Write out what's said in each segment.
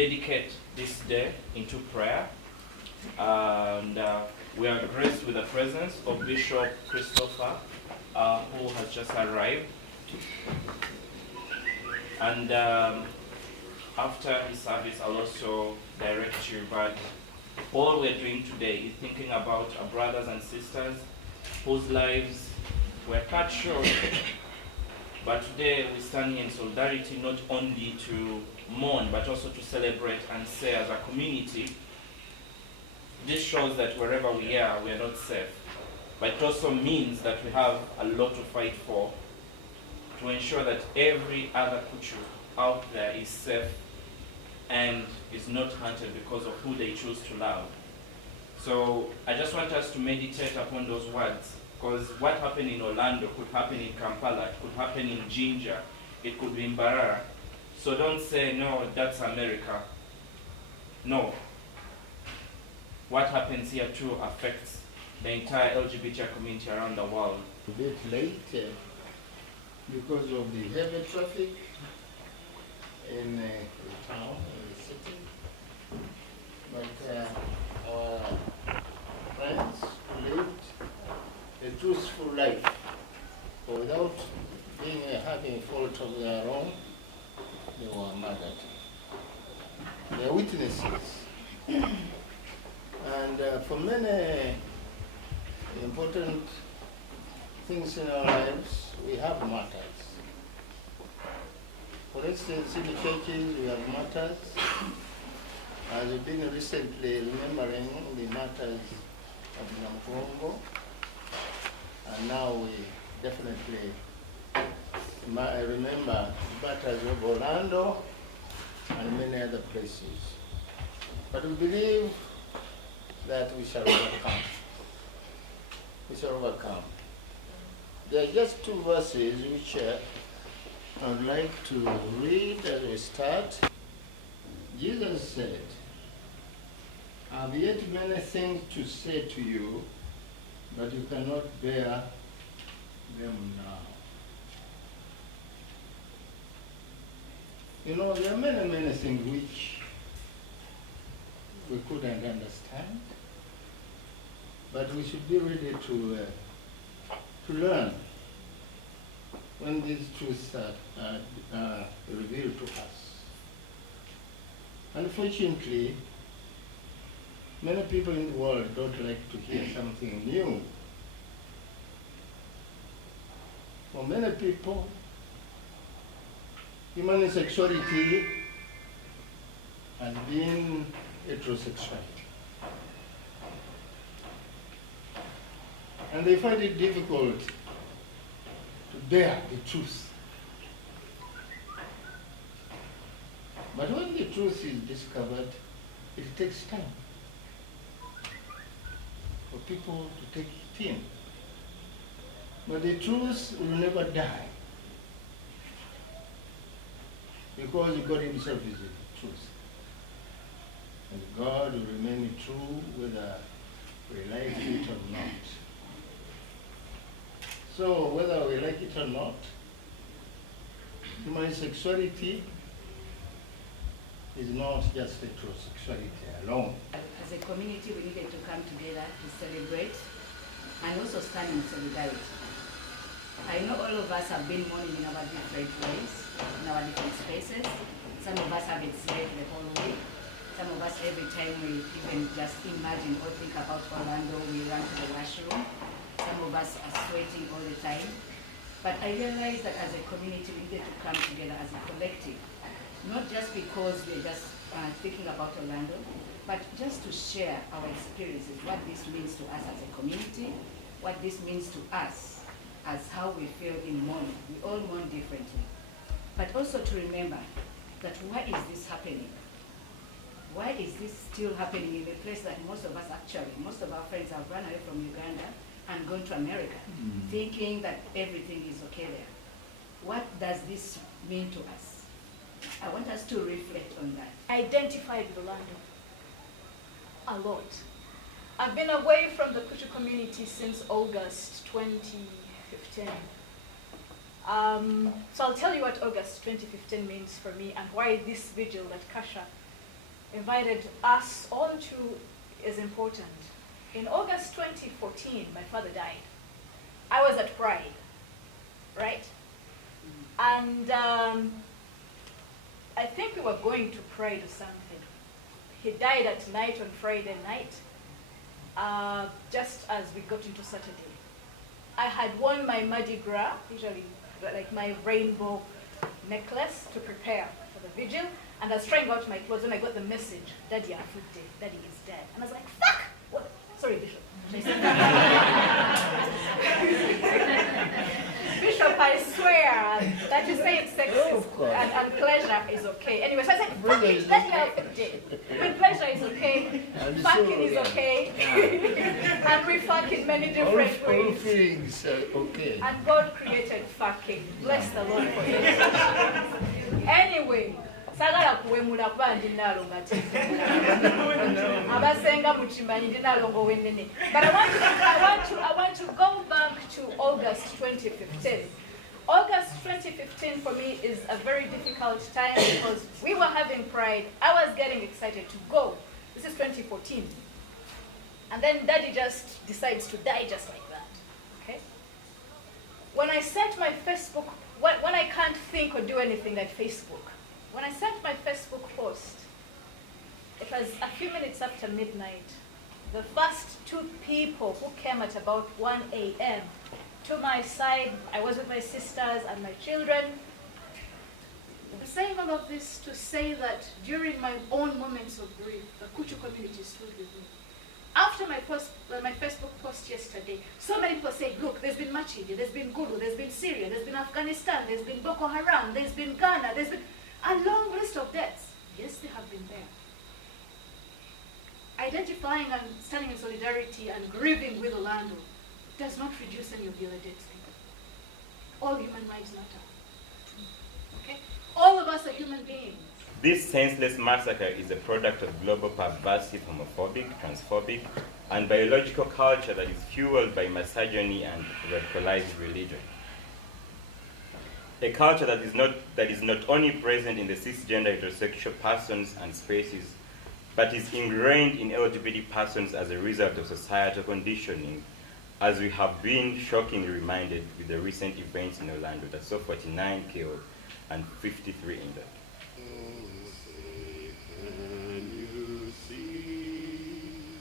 dedicate this day into prayer. And we are graced with the presence of Bishop Christopher, who has just arrived. And after his service, I'll also direct you, but all we're doing today is thinking about our brothers and sisters whose lives were cut short. But today we stand in solidarity not only to mourn, but also to celebrate and say as a community, this shows that wherever we are not safe. But it also means that we have a lot to fight for to ensure that every other Kuchu out there is safe and is not hunted because of who they choose to love. So I just want us to meditate upon those words, because what happened in Orlando could happen in Kampala, it could happen in Jinja, it could be in Mbarara. So don't say, no, that's America. No. What happens here too affects the entire LGBT community around the world. A bit late because of the heavy traffic in the town, in the city. But our friends lived a truthful life without having fault of their own. They were murdered. They are witnesses. And for many important things in our lives, we have martyrs. For instance, in the churches, we have martyrs. As we've been recently remembering the martyrs of Namkongo, and now we definitely remember the martyrs of Orlando and many other places. But we believe that we shall overcome. We shall overcome. There are just two verses which I would like to read as we start. Jesus said, I have yet many things to say to you, but you cannot bear them now. You know, there are many things which we couldn't understand, but we should be ready to learn when these truths are revealed to us. Unfortunately, many people in the world don't like to hear something new. For many people, human sexuality has been heterosexuality. And they find it difficult to bear the truth. But when the truth is discovered, it takes time for people to take it in. But the truth will never die, because God himself is the truth. And God will remain true whether we like it or not. So whether we like it or not, human sexuality is not just heterosexuality alone. As a community, we needed to come together to celebrate and also stand in solidarity. I know all of us have been mourning in our different ways, in our different spaces. Some of us haven't slept the whole week. Some of us, every time we even just imagine or think about Orlando, we run to the washroom. Some of us are sweating all the time. But I realized that as a community, we needed to come together as a collective. Not just because we're just thinking about Orlando, but just to share our experiences, what this means to us as a community, what this means to us as how we feel in mourning. We all mourn differently. But also to remember that why is this happening? Why is this still happening in a place that most of our friends have run away from Uganda and gone to America, thinking that everything is okay there? What does this mean to us? I want us to reflect on that. I identified with Orlando a lot. I've been away from the Kuchu community since August 2015. So I'll tell you what August 2015 means for me and why this vigil that Kasha invited us all to is important. In August 2014, my father died. I was at Pride, right? And I think we were going to Pride or something. He died at night on Friday night, just as we got into Saturday. I had worn my Mardi Gras, usually like my rainbow necklace, to prepare for the vigil, and I was trying out my clothes when I got the message, Daddy Afude, Daddy is dead. And I was like, fuck! What? Sorry, Bishop. Bishop, I swear that you say sex and pleasure is okay. Anyway, so I said, fuck it, Daddy Afude. When pleasure is okay, fucking is okay, and we fuck in many different ways. All things okay. And God created fucking. Bless the Lord for it. Anyway, sagala kuwemula kuba ndinalonga abasenga mukimanyi ndinalongo wenene. But I want to go back to August 2015. August 2015 for me is a very difficult time because we were having Pride. I was getting excited to go. This is 2014. And then Daddy just decides to die just like that. Okay? When I set my Facebook, when I can't think or do anything like Facebook, when I sent my Facebook post, it was a few minutes after midnight. The first two people who came at about 1 a.m. to my side, I was with my sisters and my children. I'm saying all of this to say that during my own moments of grief, the Kuchu community stood with me. After my Facebook post yesterday, so many people say, look, there's been Machidi, there's been Gulu, there's been Syria, there's been Afghanistan, there's been Boko Haram, there's been Ghana, there's been a long list of deaths. Yes, they have been there. Identifying and standing in solidarity and grieving with Orlando does not reduce any of the other deaths. All human lives matter. Okay? All of us are human beings. This senseless massacre is a product of global pervasive homophobic, transphobic, and biological culture that is fueled by misogyny and radicalized religion. A culture that is not only present in the cisgender heterosexual persons and spaces, but is ingrained in LGBT persons as a result of societal conditioning, as we have been shockingly reminded with the recent events in Orlando that saw 49 killed and 53 injured. Can you see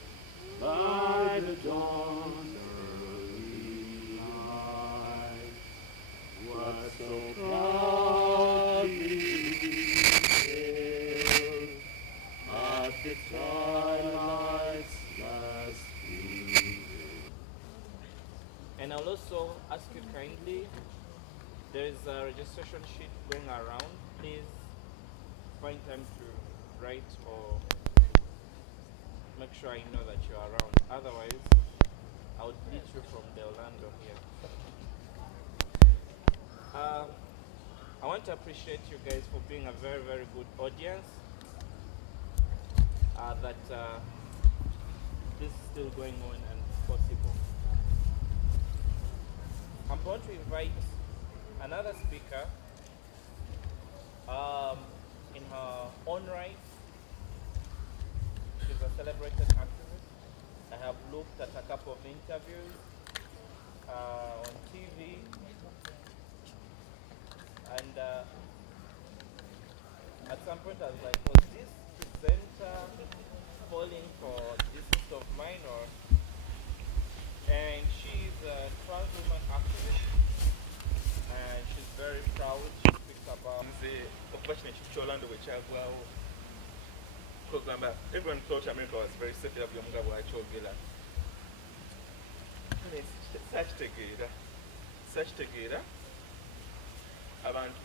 by the dawn's early light what so proudly hailed at the twilight's last gleaming? And I'll also ask you kindly, there is a registration sheet going around. Please find time to write or make sure I know that you're around. Otherwise, I would meet you from the Orlando here. I want to appreciate you guys for being a very, very good audience. That this is still going on and possible. I'm going to invite another speaker in her own right. She's a celebrated activist. I have looked at a couple of interviews on TV, and at some point I was like, was this presenter falling for this list of mine, or? And she's a trans woman activist, and she's very proud. She speaks about the opportunity to Orlando with Chagwao. Everyone thought America was very safe. Such together. Abantu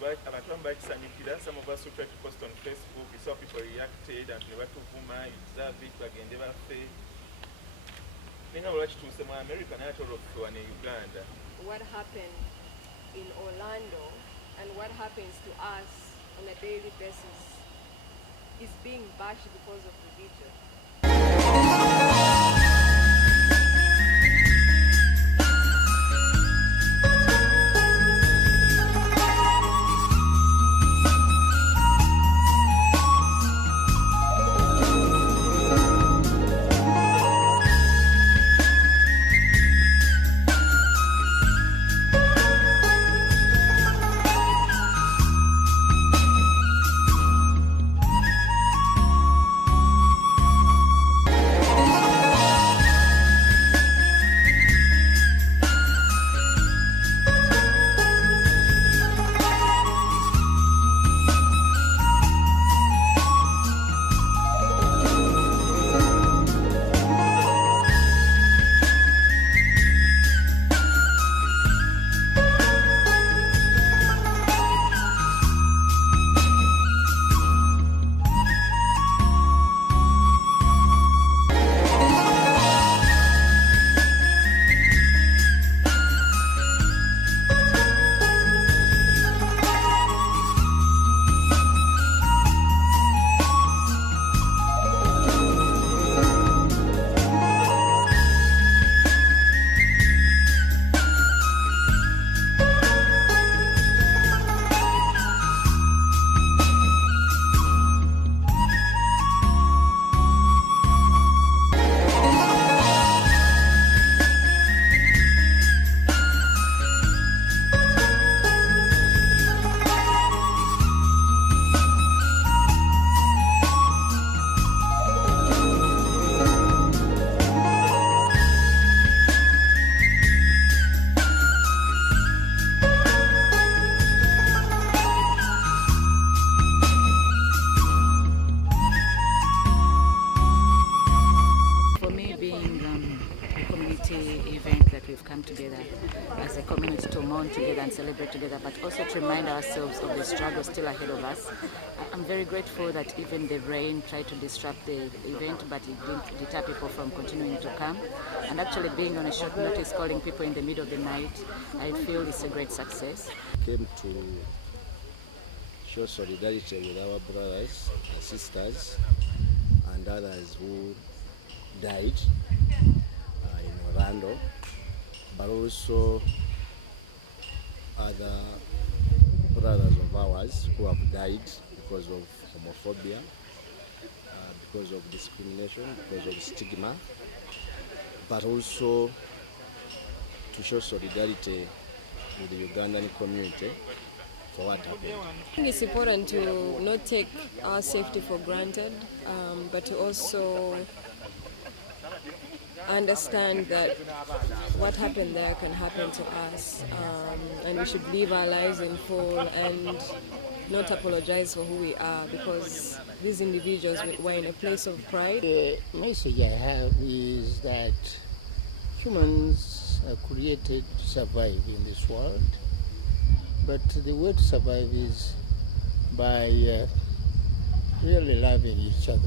bakisanyukira. Some of us who tried to post on Facebook, we saw people reacted and they were to Vuma, observe it, bagende bafe. What happened in Orlando and what happens to us on a daily basis is being bashed because of religion. but also to remind ourselves of the struggle still ahead of us. I'm very grateful that even the rain tried to disrupt the event, but it didn't deter people from continuing to come. And actually being on a short notice, calling people in the middle of the night, I feel it's a great success. Came to show solidarity with our brothers and sisters and others who died in Orlando, but also other brothers of ours who have died because of homophobia, because of discrimination, because of stigma, but also to show solidarity with the Ugandan community for what happened. I think it's important to not take our safety for granted, but to also understand that what happened there can happen to us, and we should live our lives in full and not apologize for who we are, because these individuals were in a place of pride. The message I have is that humans are created to survive in this world, but the way to survive is by really loving each other.